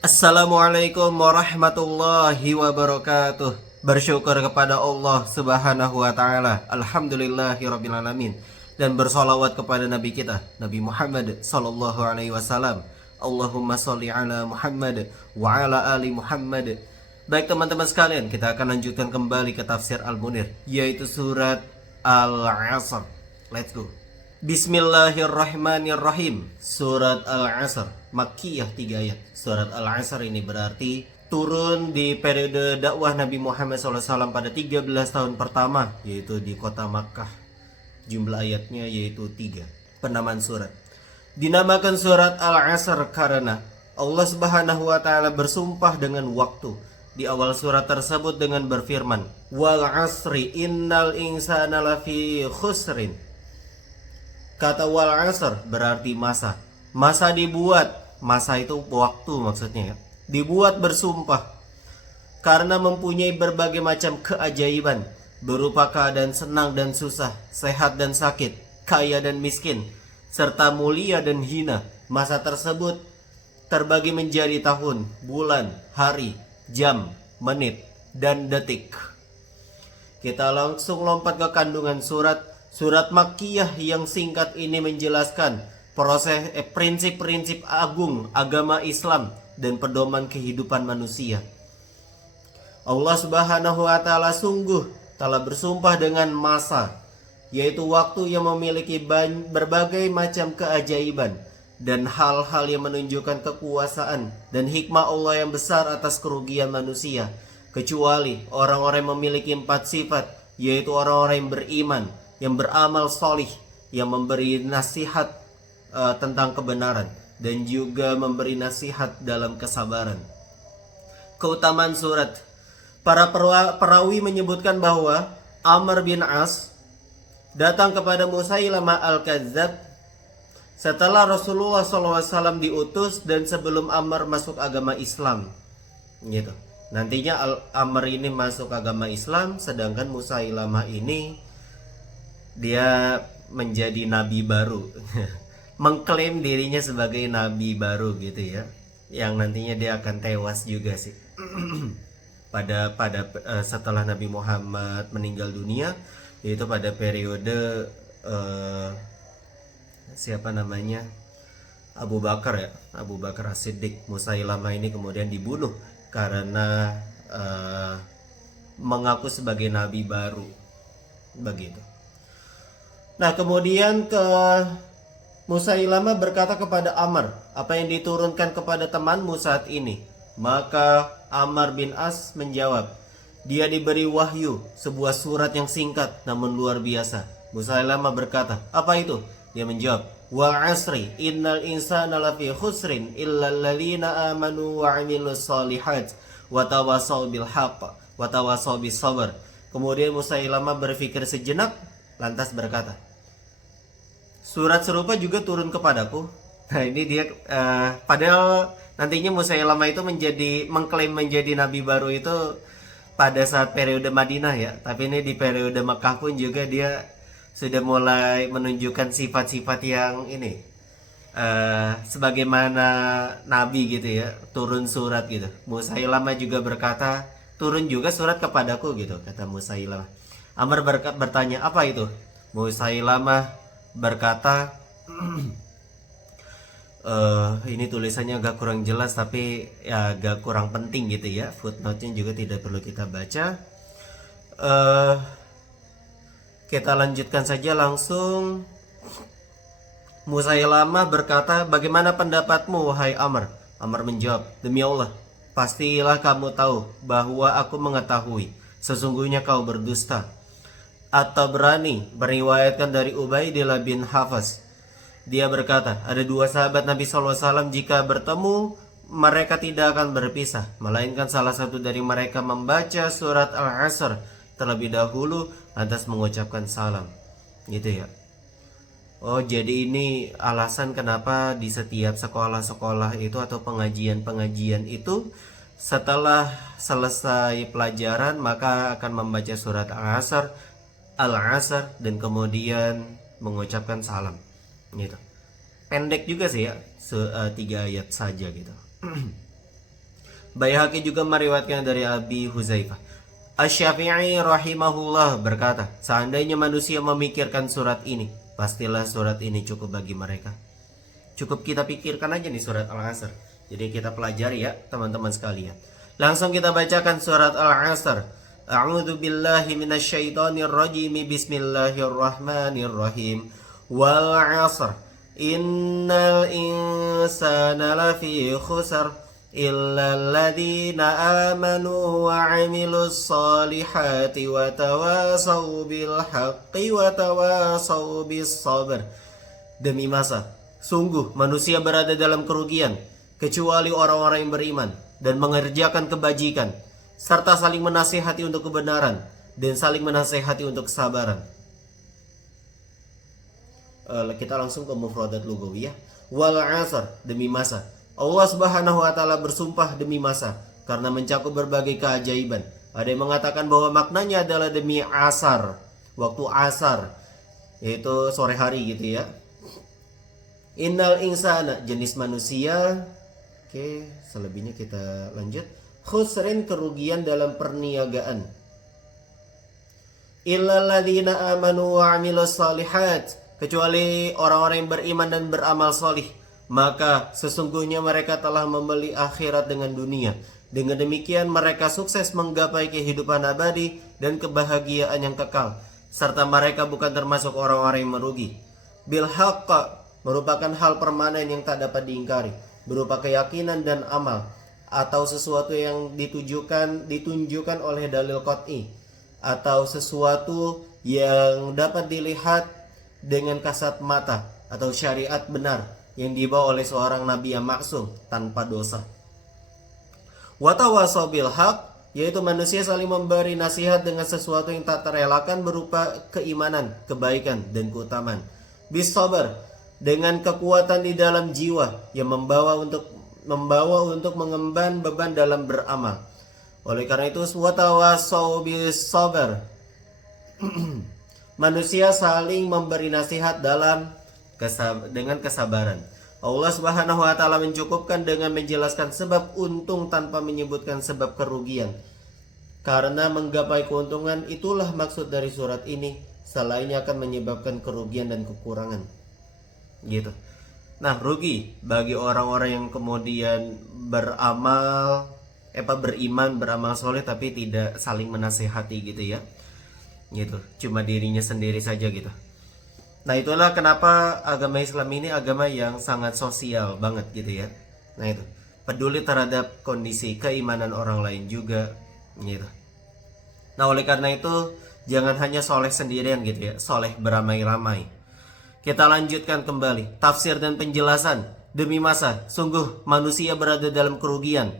Assalamualaikum warahmatullahi wabarakatuh. Bersyukur kepada Allah subhanahu wa ta'ala, alhamdulillahirabbil alamin. Dan bersolawat kepada Nabi kita, Nabi Muhammad sallallahu alaihi wasallam. Allahumma sholli ala Muhammad wa ala ali Muhammad. Baik teman-teman sekalian, kita akan lanjutkan kembali ke tafsir Al-Munir, yaitu surat Al-Asr. Let's go. Bismillahirrahmanirrahim. Surat Al-Asr Makkiyah 3 ayat. Surat Al-Asr ini berarti turun di periode dakwah Nabi Muhammad SAW pada 13 tahun pertama, yaitu di kota Makkah. Jumlah ayatnya yaitu 3. Penamaan surat dinamakan surat Al-Asr karena Allah Subhanahu wa taala bersumpah dengan waktu di awal surat tersebut dengan berfirman, wal asri innal insana lafi khusrin. Kata wal asr berarti masa. Masa dibuat, masa itu waktu maksudnya ya. Dibuat bersumpah karena mempunyai berbagai macam keajaiban berupa keadaan senang dan susah, sehat dan sakit, kaya dan miskin, serta mulia dan hina. Masa tersebut terbagi menjadi tahun, bulan, hari, jam, menit, dan detik. Kita langsung lompat ke kandungan surat. Surat Makkiyah yang singkat ini menjelaskan prinsip-prinsip agung agama Islam dan pedoman kehidupan manusia. Allah Subhanahu wa taala sungguh telah bersumpah dengan masa, yaitu waktu yang memiliki berbagai macam keajaiban dan hal-hal yang menunjukkan kekuasaan dan hikmah Allah yang besar atas kerugian manusia, kecuali orang-orang yang memiliki 4 sifat, yaitu orang-orang yang beriman, yang beramal solih, yang memberi nasihat tentang kebenaran, dan juga memberi nasihat dalam kesabaran. Keutamaan surat. Para perawi menyebutkan bahwa Amr bin As datang kepada Musailamah al-Kadzab setelah Rasulullah SAW diutus dan sebelum Amr masuk agama Islam. Gitu. Nantinya Amr ini masuk agama Islam, sedangkan Musailamah ini dia menjadi nabi baru. Mengklaim dirinya sebagai nabi baru gitu ya, yang nantinya dia akan tewas juga sih. pada setelah Nabi Muhammad meninggal dunia, yaitu pada periode siapa namanya, Abu Bakar ya, Abu Bakar As-Siddiq. Musailamah ini kemudian dibunuh karena mengaku sebagai nabi baru begitu. Nah, kemudian Musailamah berkata kepada Amr, apa yang diturunkan kepada temanmu saat ini? Maka Amr bin As menjawab, dia diberi wahyu, sebuah surat yang singkat namun luar biasa. Musailamah berkata, apa itu? Dia menjawab, wal asri innal insana lafi khusrin illa alladzina amanu wa amilus solihat wa tawasaw bil haqq wa tawasaw bis sabr. Kemudian Musailamah berpikir sejenak lantas berkata, surat serupa juga turun kepadaku. Nah, ini dia padahal nantinya Musailamah itu mengklaim menjadi nabi baru itu pada saat periode Madinah ya. Tapi ini di periode Makkah pun juga dia sudah mulai menunjukkan sifat-sifat yang ini sebagaimana nabi gitu ya, turun surat gitu. Musailamah juga berkata, turun juga surat kepadaku gitu, kata Musailamah. Amr bertanya, apa itu? Musailamah berkata, ini tulisannya agak kurang jelas tapi ya agak kurang penting gitu ya, footnote-nya juga tidak perlu kita baca. Kita lanjutkan saja langsung. Musailamah berkata, bagaimana pendapatmu wahai Amr? Amr menjawab, demi Allah, pastilah kamu tahu bahwa aku mengetahui sesungguhnya kau berdusta. Atau berani meriwayatkan dari Ubaidillah bin Hafs, dia berkata, ada 2 sahabat Nabi SAW, jika bertemu mereka tidak akan berpisah, melainkan salah satu dari mereka membaca surat Al-Asr terlebih dahulu lantas mengucapkan salam. Gitu ya. Oh, jadi ini alasan kenapa di setiap sekolah-sekolah itu atau pengajian-pengajian itu setelah selesai pelajaran maka akan membaca surat Al-Asr dan kemudian mengucapkan salam gitu. Pendek juga sih ya, 3 ayat saja gitu. Baihaqi juga meriwayatkan dari Abi Huzaifah. Asy-Syafi'i rahimahullah berkata, seandainya manusia memikirkan surat ini, pastilah surat ini cukup bagi mereka. Cukup kita pikirkan aja nih surat Al-Asr. Jadi kita pelajari ya teman-teman sekalian. Langsung kita bacakan surat Al-Asr. A'udzu billahi minasyaitonir rajim. Bismillahirrahmanirrahim. Wal 'asr. Innal insana lafi khusr illa alladhina amanu wa 'amilus solihati wa tawasaw bil haqqi wa tawasaw bis sabr. Demi masa, sungguh manusia berada dalam kerugian kecuali orang-orang yang beriman dan mengerjakan kebajikan serta saling menasihati untuk kebenaran dan saling menasihati untuk kesabaran. Kita langsung ke mufradat lugawiyah. Wal 'asr, demi masa. Allah Subhanahu wa taala bersumpah demi masa karena mencakup berbagai keajaiban. Ada yang mengatakan bahwa maknanya adalah demi asar, waktu asar, yaitu sore hari gitu ya. Innal insana, jenis manusia. Oke, selebihnya kita lanjut. Khusrin, kerugian dalam perniagaan. Illal ladzina amanu wa 'amilus shalihat, kecuali orang-orang yang beriman dan beramal solih, maka sesungguhnya mereka telah membeli akhirat dengan dunia. Dengan demikian mereka sukses menggapai kehidupan abadi dan kebahagiaan yang kekal, serta mereka bukan termasuk orang-orang yang merugi. Bil haqq, merupakan hal permanen yang tak dapat diingkari, berupa keyakinan dan amal, atau sesuatu yang ditunjukkan oleh dalil qat'i, atau sesuatu yang dapat dilihat dengan kasat mata, atau syariat benar yang dibawa oleh seorang nabi yang maksum tanpa dosa. Wa tawasaw bil haqq, yaitu manusia saling memberi nasihat dengan sesuatu yang tak terelakkan berupa keimanan, kebaikan dan keutamaan. Bis sabar, dengan kekuatan di dalam jiwa yang membawa untuk mengemban beban dalam beramal. Oleh karena itu, wa tawasaw bis sabar, manusia saling memberi nasihat dengan kesabaran. Allah Subhanahu wa taala mencukupkan dengan menjelaskan sebab untung tanpa menyebutkan sebab kerugian. Karena menggapai keuntungan itulah maksud dari surat ini, selainnya akan menyebabkan kerugian dan kekurangan. Gitu. Nah, rugi bagi orang-orang yang kemudian beriman, beramal soleh tapi tidak saling menasehati gitu ya. Gitu, cuma dirinya sendiri saja gitu. Nah, itulah kenapa agama Islam ini agama yang sangat sosial banget gitu ya. Nah, itu peduli terhadap kondisi keimanan orang lain juga gitu. Nah, oleh karena itu jangan hanya soleh sendirian gitu ya, soleh beramai-ramai. Kita lanjutkan kembali tafsir dan penjelasan. Demi masa, sungguh manusia berada dalam kerugian.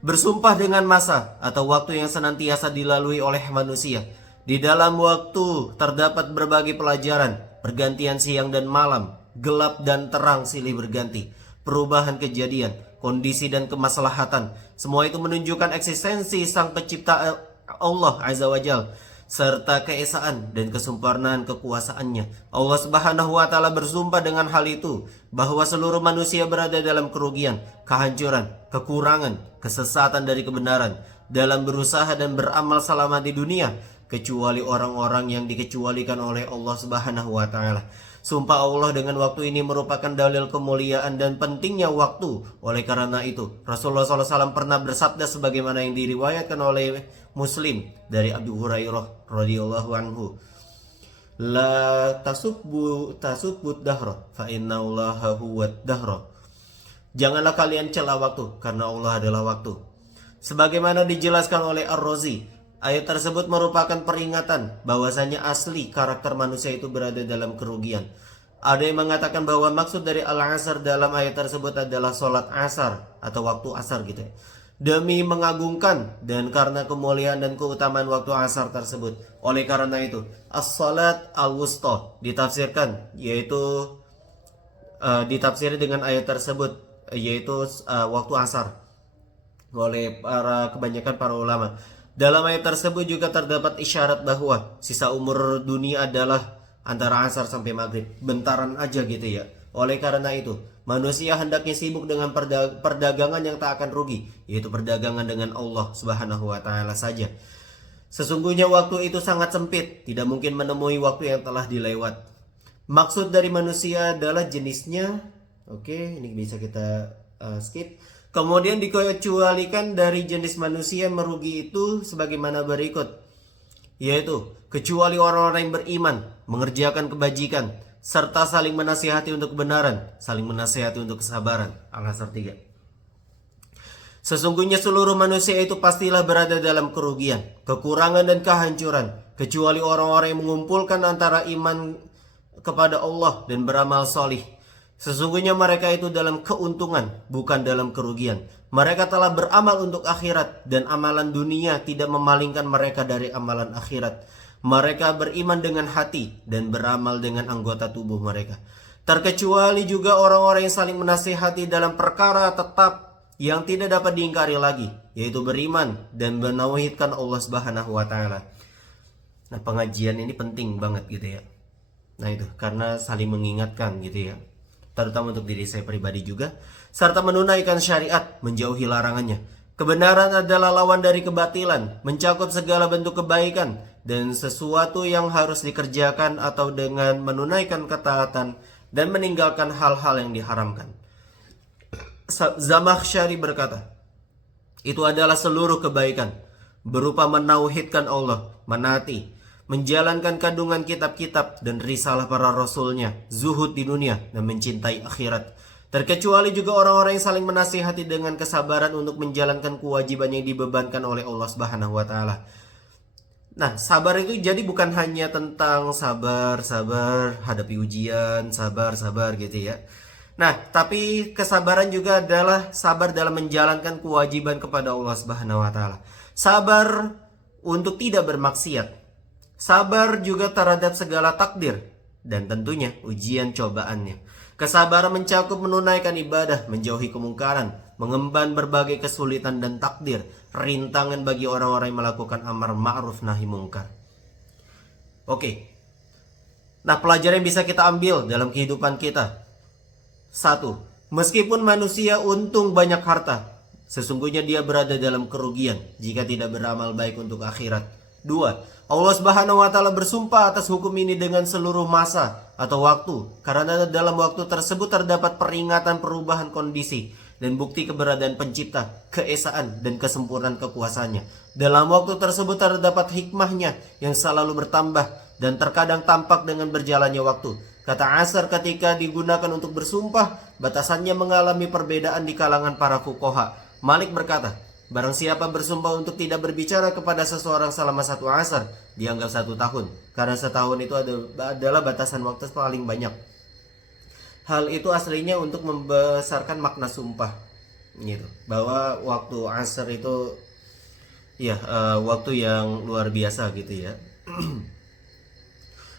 Bersumpah dengan masa atau waktu yang senantiasa dilalui oleh manusia. Di dalam waktu terdapat berbagai pelajaran, pergantian siang dan malam, gelap dan terang silih berganti, perubahan kejadian, kondisi dan kemaslahatan. Semua itu menunjukkan eksistensi Sang Pencipta Allah Azza wa Jalla, serta keesaan dan kesempurnaan kekuasaannya. Allah Subhanahu wa taala bersumpah dengan hal itu bahwa seluruh manusia berada dalam kerugian, kehancuran, kekurangan, kesesatan dari kebenaran dalam berusaha dan beramal selama di dunia, kecuali orang-orang yang dikecualikan oleh Allah Subhanahu wa taala. Sumpah Allah dengan waktu ini merupakan dalil kemuliaan dan pentingnya waktu. Oleh karena itu, Rasulullah SAW pernah bersabda sebagaimana yang diriwayatkan oleh Muslim dari Abu Hurairah radhiyallahu anhu, la tasubbu dahra fa innallaha huwad dahra. Janganlah kalian cela waktu, karena Allah adalah waktu. Sebagaimana dijelaskan oleh Ar-Razi, ayat tersebut merupakan peringatan bahwasanya asli karakter manusia itu berada dalam kerugian. Ada yang mengatakan bahwa maksud dari al-asr dalam ayat tersebut adalah sholat asar atau waktu asar gitu ya. Demi mengagungkan dan karena kemuliaan dan keutamaan waktu asar tersebut. Oleh karena itu, as-salat al-wusta ditafsirkan, yaitu ditafsiri dengan ayat tersebut, yaitu waktu asar oleh kebanyakan para ulama. Dalam ayat tersebut juga terdapat isyarat bahwa sisa umur dunia adalah antara asar sampai maghrib, bentaran aja gitu ya. Oleh karena itu, Manusia hendaknya sibuk dengan perdagangan yang tak akan rugi, yaitu perdagangan dengan Allah Subhanahu wa taala saja. Sesungguhnya waktu itu sangat sempit, tidak mungkin menemui waktu yang telah dilewat. Maksud dari manusia adalah jenisnya. Oke, ini bisa kita skip. Kemudian dikecualikan dari jenis manusia yang merugi itu sebagaimana berikut, yaitu kecuali orang-orang yang beriman, mengerjakan kebajikan, serta saling menasihati untuk kebenaran, saling menasihati untuk kesabaran. Al-Asr 3. Sesungguhnya seluruh manusia itu pastilah berada dalam kerugian, kekurangan dan kehancuran, kecuali orang-orang yang mengumpulkan antara iman kepada Allah dan beramal solih. Sesungguhnya mereka itu dalam keuntungan, bukan dalam kerugian. Mereka telah beramal untuk akhirat, dan amalan dunia tidak memalingkan mereka dari amalan akhirat. Mereka beriman dengan hati dan beramal dengan anggota tubuh mereka. Terkecuali juga orang-orang yang saling menasihati dalam perkara tetap yang tidak dapat diingkari lagi, yaitu beriman dan menauhidkan Allah Subhanahu wa taala. Nah, pengajian ini penting banget gitu ya. Nah, itu karena saling mengingatkan gitu ya. Terutama untuk diri saya pribadi juga, serta menunaikan syariat, menjauhi larangannya. Kebenaran adalah lawan dari kebatilan, mencakup segala bentuk kebaikan dan sesuatu yang harus dikerjakan atau dengan menunaikan ketaatan dan meninggalkan hal-hal yang diharamkan. Zamakhsyari berkata, itu adalah seluruh kebaikan berupa menauhidkan Allah, menaati, menjalankan kandungan kitab-kitab dan risalah para rasulnya, zuhud di dunia dan mencintai akhirat. Terkecuali juga orang-orang yang saling menasihati dengan kesabaran untuk menjalankan kewajiban yang dibebankan oleh Allah Subhanahu wa taala. Nah, sabar itu jadi bukan hanya tentang sabar hadapi ujian, sabar gitu ya. Nah, tapi kesabaran juga adalah sabar dalam menjalankan kewajiban kepada Allah Subhanahu wa taala. Sabar untuk tidak bermaksiat. Sabar juga terhadap segala takdir dan tentunya ujian cobaannya. Kesabaran mencakup menunaikan ibadah, menjauhi kemungkaran, mengemban berbagai kesulitan dan takdir, rintangan bagi orang-orang yang melakukan amar ma'ruf nahi mungkar. Oke. Nah, pelajaran yang bisa kita ambil dalam kehidupan kita. 1. Meskipun manusia untung banyak harta, sesungguhnya dia berada dalam kerugian jika tidak beramal baik untuk akhirat. 2. Allah Subhanahu wa taala bersumpah atas hukum ini dengan seluruh masa atau waktu, karena dalam waktu tersebut terdapat peringatan perubahan kondisi dan bukti keberadaan pencipta, keesaan dan kesempurnaan kekuasaannya. Dalam waktu tersebut terdapat hikmahnya yang selalu bertambah dan terkadang tampak dengan berjalannya waktu. Kata asar ketika digunakan untuk bersumpah, batasannya mengalami perbedaan di kalangan para fuqaha. Malik berkata, barang siapa bersumpah untuk tidak berbicara kepada seseorang selama 1 asar, dianggap 1 tahun. Karena setahun itu adalah batasan waktu paling banyak. Hal itu aslinya untuk membesarkan makna sumpah, gitu. Bahwa waktu asar itu, ya waktu yang luar biasa gitu ya.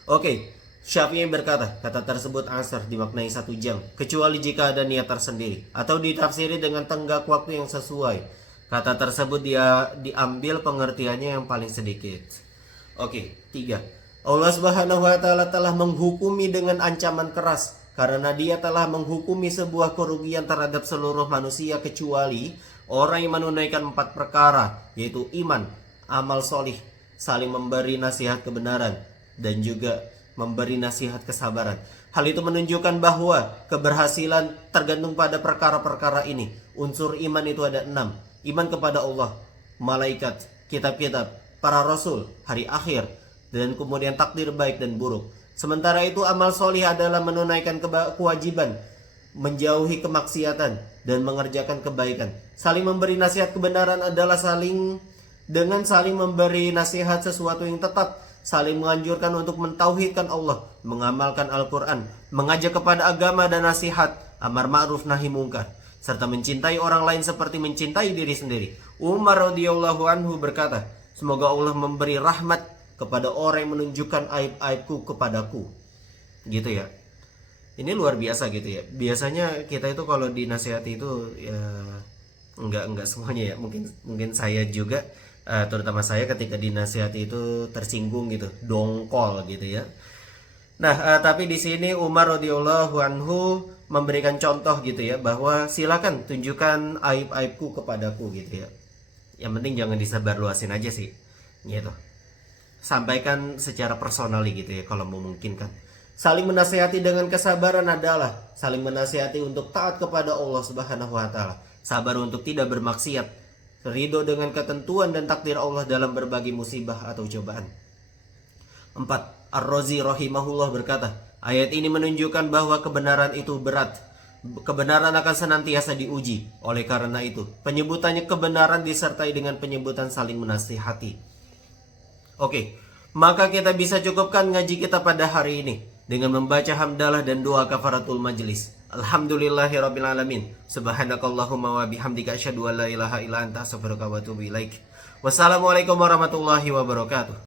Oke. Syafi'i berkata, kata tersebut asar dimaknai 1 jam, kecuali jika ada niat tersendiri, atau ditafsiri dengan tenggak waktu yang sesuai. Kata tersebut dia diambil pengertiannya yang paling sedikit. Oke, 3. Allah Subhanahu wa taala telah menghukumi dengan ancaman keras karena dia telah menghukumi sebuah kerugian terhadap seluruh manusia kecuali orang yang menunaikan 4 perkara, yaitu iman, amal solih, saling memberi nasihat kebenaran, dan juga memberi nasihat kesabaran. Hal itu menunjukkan bahwa keberhasilan tergantung pada perkara-perkara ini. Unsur iman itu ada 6. Iman kepada Allah, malaikat, kitab-kitab, para rasul, hari akhir, dan kemudian takdir baik dan buruk. Sementara itu amal solih adalah menunaikan kewajiban, menjauhi kemaksiatan, dan mengerjakan kebaikan. Saling memberi nasihat kebenaran adalah saling memberi nasihat sesuatu yang tetap, saling menganjurkan untuk mentauhidkan Allah, mengamalkan Al-Quran, mengajak kepada agama dan nasihat, amar ma'ruf nahi mungkar, serta mencintai orang lain seperti mencintai diri sendiri. Umar radhiyallahu anhu berkata, semoga Allah memberi rahmat kepada orang yang menunjukkan aib-aibku kepadaku. Gitu ya. Ini luar biasa gitu ya. Biasanya kita itu kalau dinasihati itu ya enggak semuanya ya. Mungkin saya juga terutama saya ketika dinasihati itu tersinggung gitu, dongkol gitu ya. Nah, tapi di sini Umar radhiyallahu anhu memberikan contoh gitu ya, bahwa silakan tunjukkan aib-aibku kepadaku gitu ya. Yang penting jangan disebarluasin aja sih, gitu. Sampaikan secara personally gitu ya kalau memungkinkan. Saling menasihati dengan kesabaran adalah saling menasihati untuk taat kepada Allah Subhanahu wa taala, sabar untuk tidak bermaksiat, ridho dengan ketentuan dan takdir Allah dalam berbagai musibah atau cobaan. 4. Ar-Razi rahimahullah berkata, ayat ini menunjukkan bahwa kebenaran itu berat. Kebenaran akan senantiasa diuji. Oleh karena itu, penyebutannya kebenaran disertai dengan penyebutan saling menasihati. Oke, maka kita bisa cukupkan ngaji kita pada hari ini dengan membaca hamdalah dan doa kafaratul majlis. Alhamdulillahirabbil alamin. Subhanakallahumma wa bihamdika asyhadu an la ilaha illa anta astaghfiruka wa atubu ilaik. Wassalamualaikum warahmatullahi wabarakatuh.